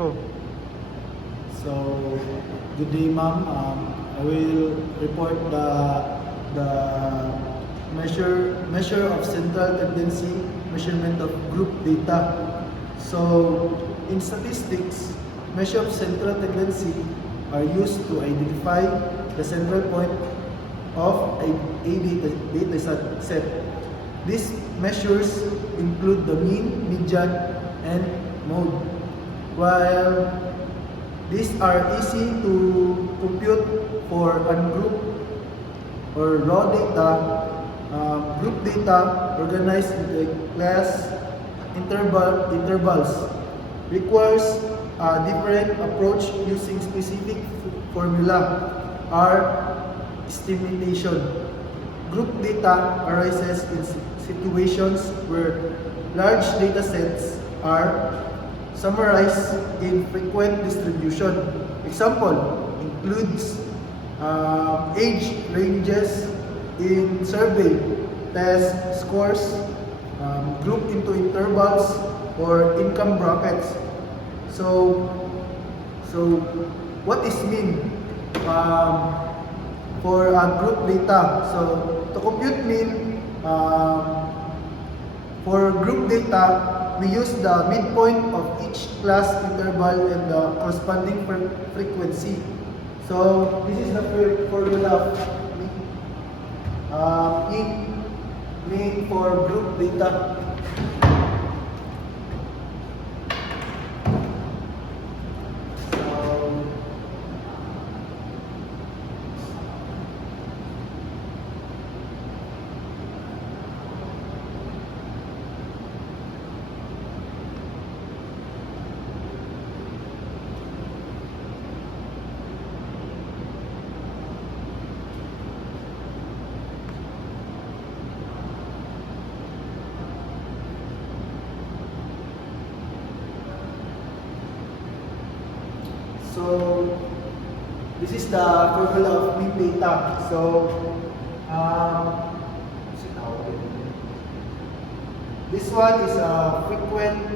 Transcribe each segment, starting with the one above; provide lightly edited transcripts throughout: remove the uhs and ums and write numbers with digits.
Oh, So, good day, ma'am. I will report the measure of central tendency measurement of group data. So, in statistics, measure of central tendency are used to identify the central point of a data set. These measures include the mean, median, and mode. While these are easy to compute for ungroup or raw data. Group data organized into class intervals requires a different approach using specific formula or estimation. Group data arises in situations where large data sets are summarized in frequent distribution. Example includes age ranges in survey, test scores, grouped into intervals or income brackets. So, so what is mean for group data? So to compute mean for group data, we use the midpoint of each class interval and the corresponding frequency. So this is the formula of mean for group data. So, So, this is the formula of mean data. So, this one is a frequency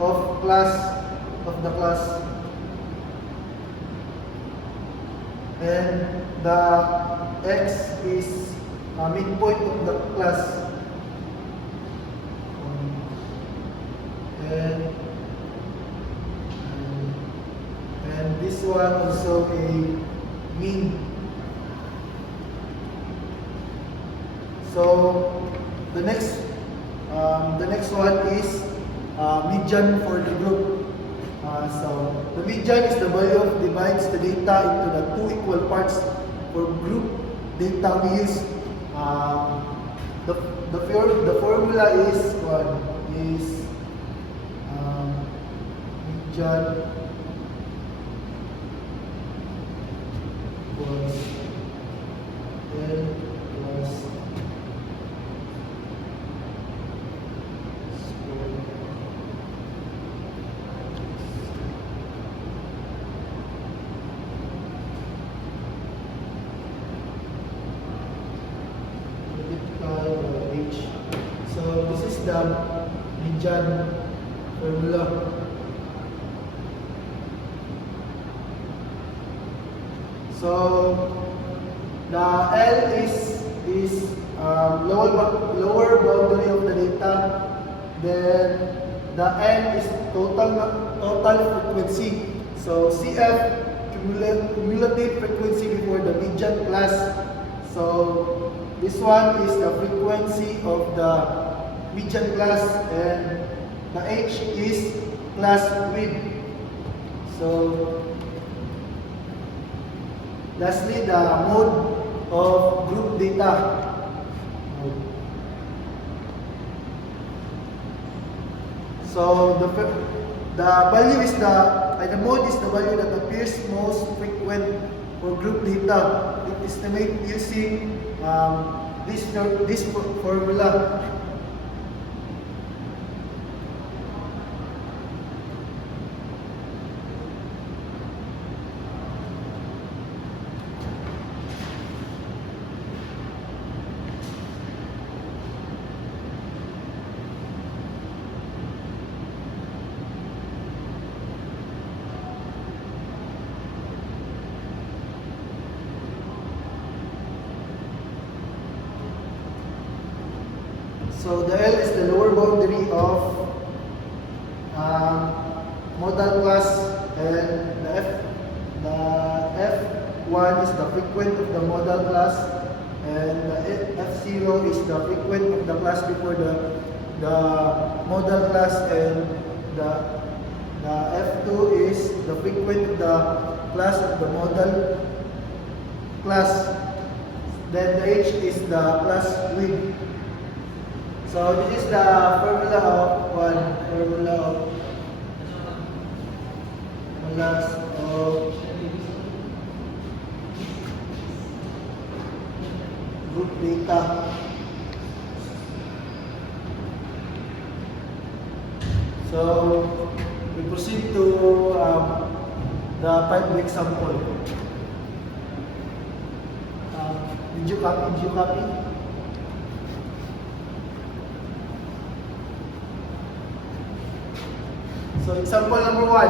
of the class, and the x is midpoint of the class, and and this one also a mean. So the next one is median for the group. So the median is the value of divides the data into the two equal parts. For group data, we use the formula is median was L plus square multiplied by H. So this is the median formula. So the L is lower boundary of the data. Then the N is total frequency. So CF cumulative frequency before the median class. So this one is the frequency of the median class, and the H is class width. So lastly, the mode of group data. So the value is the mode is the value that appears most frequent for group data. It estimate using this formula. So the L is the lower boundary of modal class, and the F1 is the frequent of the modal class, and the F0 is the frequent of the class before the modal class, and the F2 is the frequent of the class of the modal class. Then the H is the class width. So this is the formula of group data. So we proceed to the 5 example. Did you copy? So example number 1.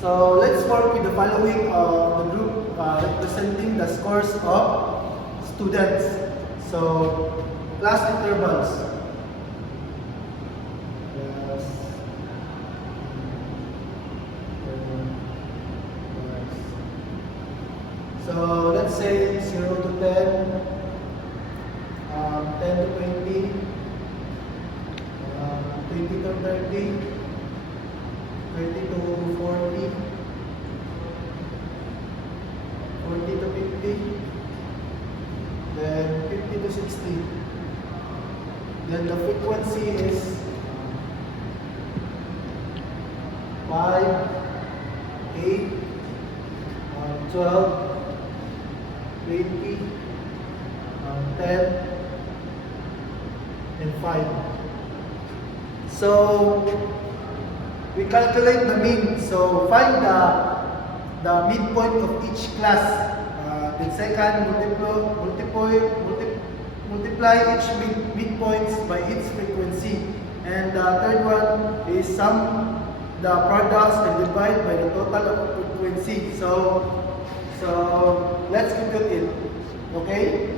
So let's work with the following the group representing the scores of students. So class intervals. So let's say 0 to 10, 10 to 20, 20 to 30, 30 to 40, 40 to 50, then 50 to 60. Then the frequency is 5, 8, 12, 20, 10, and 5. So we calculate the mean. So find the midpoint of each class. The second, multiply each midpoints by its frequency. And the third one is sum the products and divide by the total of frequency. So let's compute it. Okay?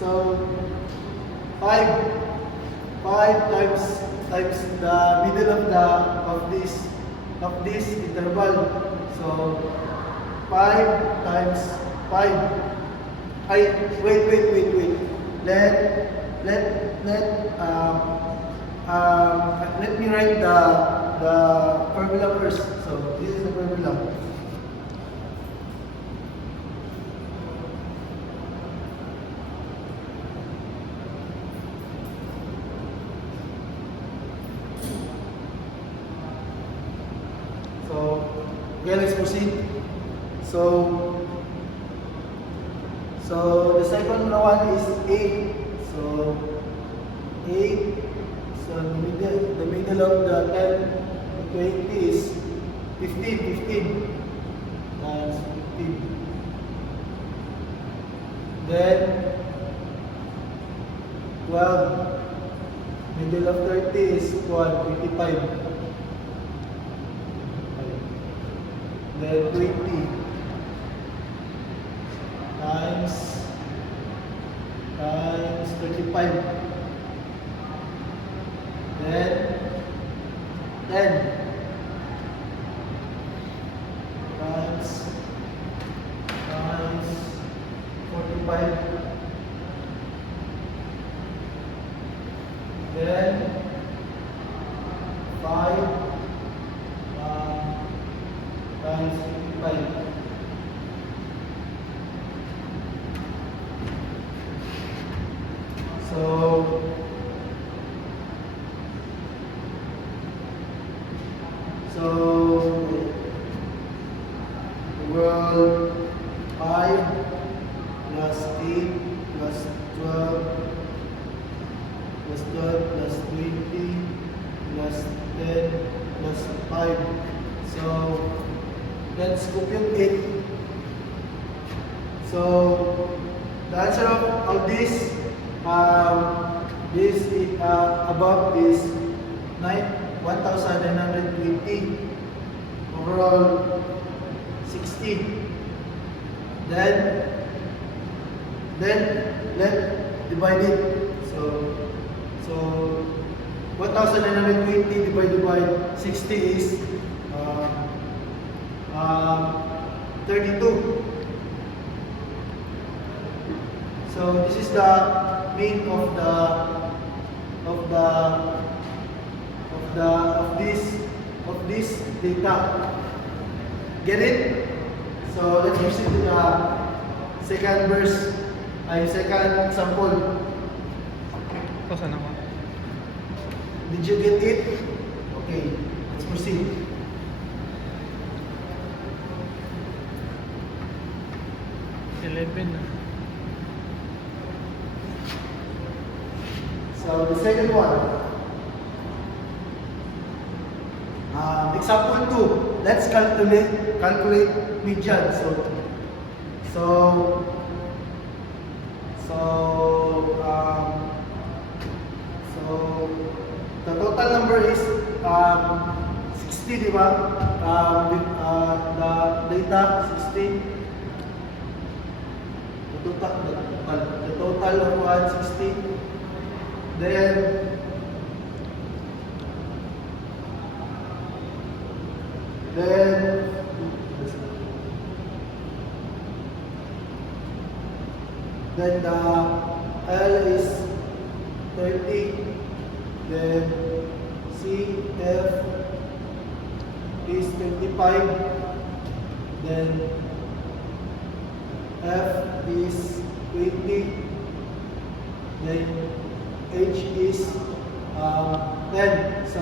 So 5 times the middle of this interval. So 5 times 5. Wait. Let me write the formula first. So this is the formula. Okay, let's proceed. So the second one is 8. So 8. So the middle of the 10 to 20 is 15 times 15. Then 12. Middle of 30 is 25. Then 20 times 35. Then 10 times 45. Then 5 times 55. So well, 5 plus 8 plus 12 plus 20 plus 10 plus 5. So let's compute it. So the answer of this above is 1,920. Overall 60. Then Then let divide it. So 1920 divided by 60 is 32. So this is the mean of this data. Get it? So let's proceed to the second verse, second example. Pasan ako. Did you get it? Okay, let's proceed. So the second one. Example 2. Let's calculate median. So the total number is 60, di ba? The data 60. The total of 160. Then the L is 30. Then CF is 25. Then F is 20. Then H is 10. So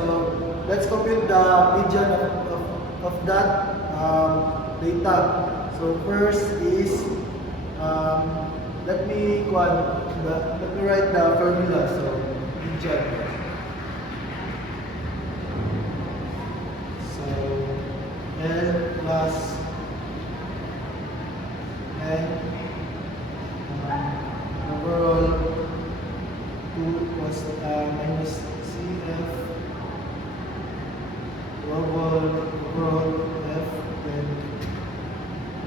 let's compute the median of that data. So first is let me write the formula. So median. So L plus N overall 2 was minus CF overall F, then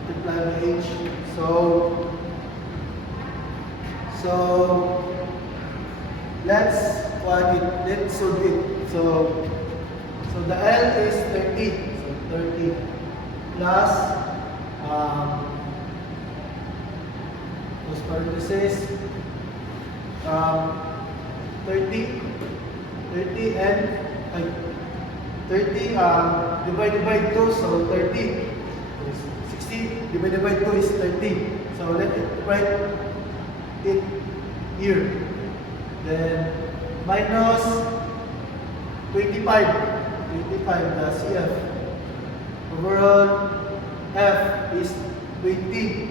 multiply by H. So let's solve it. So the L is 30. So 30 plus those parentheses 30 and 30 divided by 2, so 30. 60 divided by 2 is 30. So let it write it here. Then minus 25 the CF. Overall F is 20.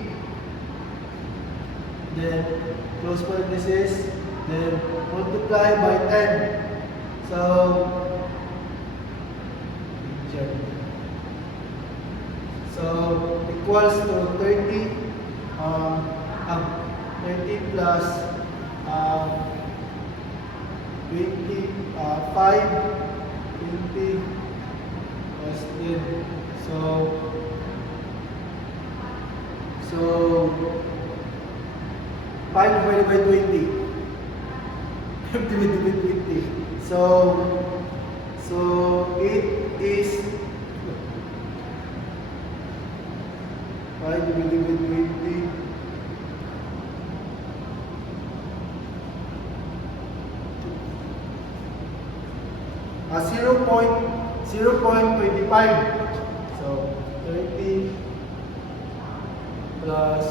Then close parenthesis. Then multiply by 10. So equals to 30. 30 plus 20, 5, 20 plus 10. So 5 divided by 20. 5 divided by 20. So it is 5 divided by 20. 0.25. So 30 plus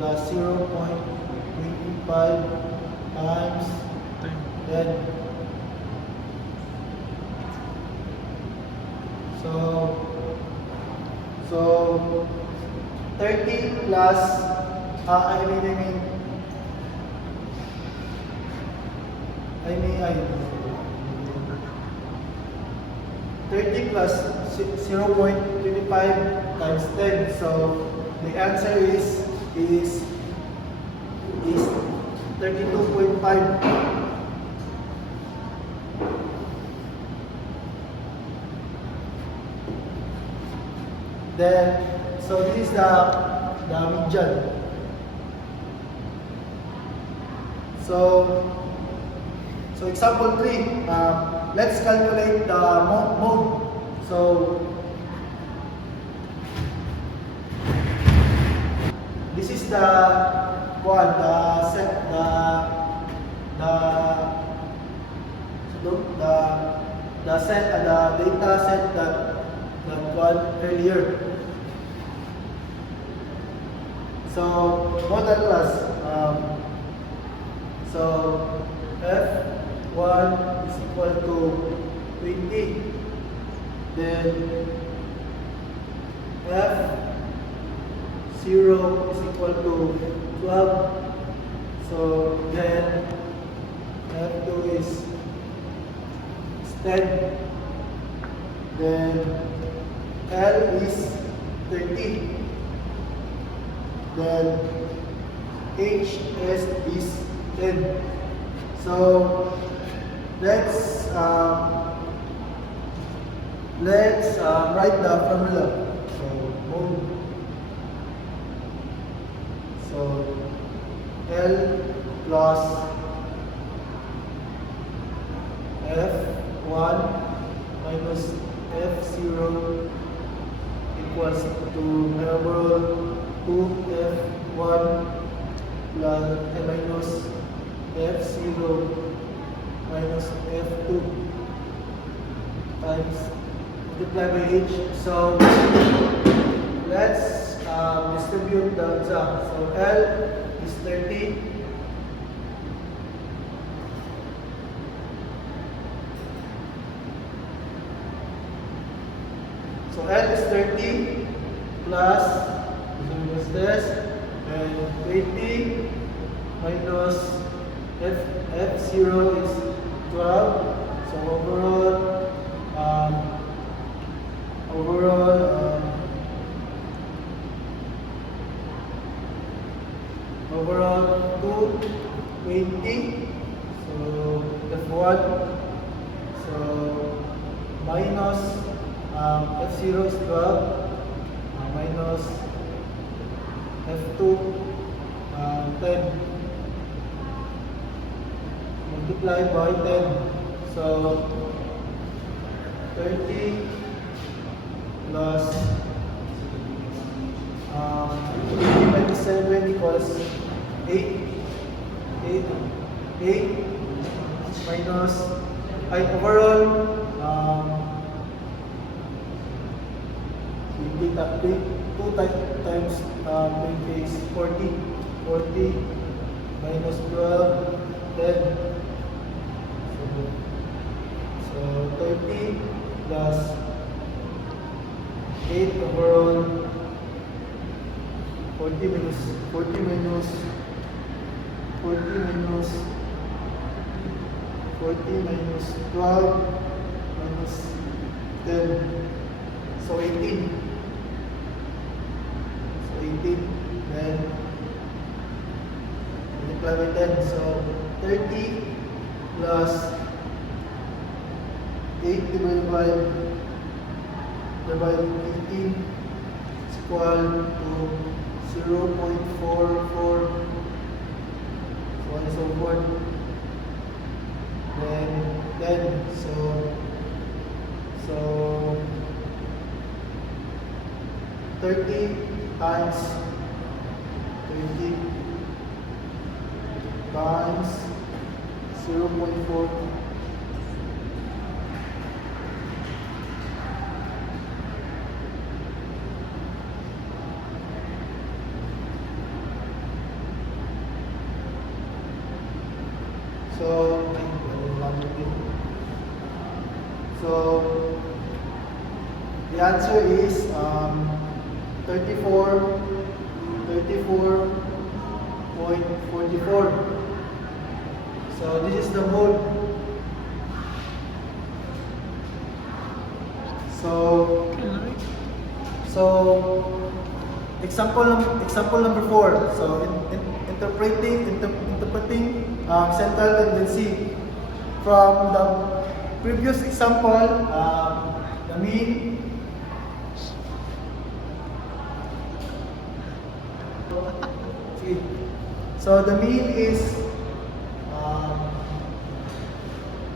0.25 times 10. So 30 plus I mean 30 plus 0.25 times 10. So the answer is 32.5. Then so this is the the median. So example 3, let's calculate the mode. So this is the one, the set, the set, the data set that one earlier. So model class. So F1 is equal to 20. Then F0 is equal to 12. So then F2 is 10. Then L is 30. Then HS is 10. So let's write the formula. So mode. So L plus F1 minus F0 equals to overall 2F1 plus minus F0 minus F2 times multiply by H. So let's distribute the exam. So L is 30. So L is 30 plus this and 20 minus F0 is 12. So overall 220. So F1. So minus F0 is 12 minus F2 10 multiplied by 10. So 30 plus 27 equals 8 minus overall we did 2 times 20 is 40 minus 12 10. So 30 plus 8 overall 40 minus 12 minus 10. So 18. So 18 then multiply by 10. So 30 plus 8 divided by 18 is equal to 0.44, so on and so forth. Then 10. So 30 times 0.4. So the answer is 34.44. So this is the mode. So example number 4. So interpreting central tendency. From the previous example, the mean So the mean is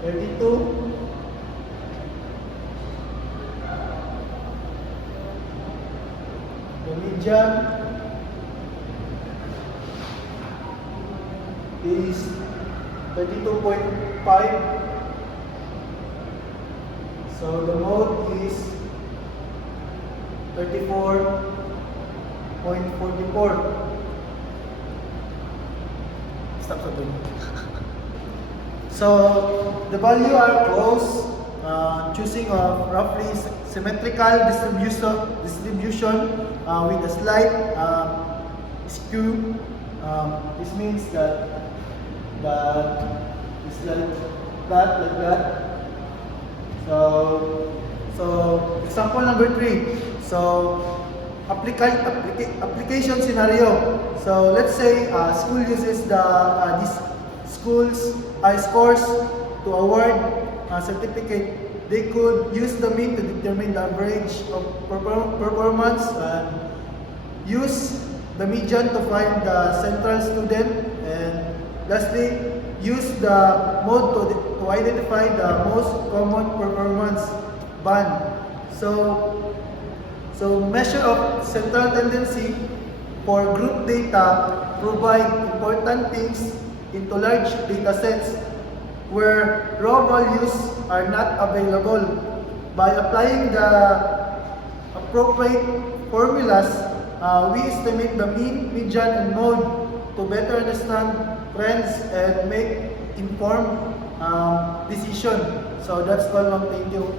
32. The median is 32.5. So the mode is 34.44. Stop something. So the value are close, choosing a roughly symmetrical distribution with a slight skew. This means that it's like that. So example number 3. So application scenario. So let's say school uses this school's scores to award a certificate. They could use the mean to determine the average of performance and use the median to find the central student, and lastly use the mode to identify the most common performance band. So measure of central tendency for group data provide important things into large data sets where raw values are not available. By applying the appropriate formulas, we estimate the mean, median, and mode to better understand trends and make informed decision. So that's all, ma'am. Thank you.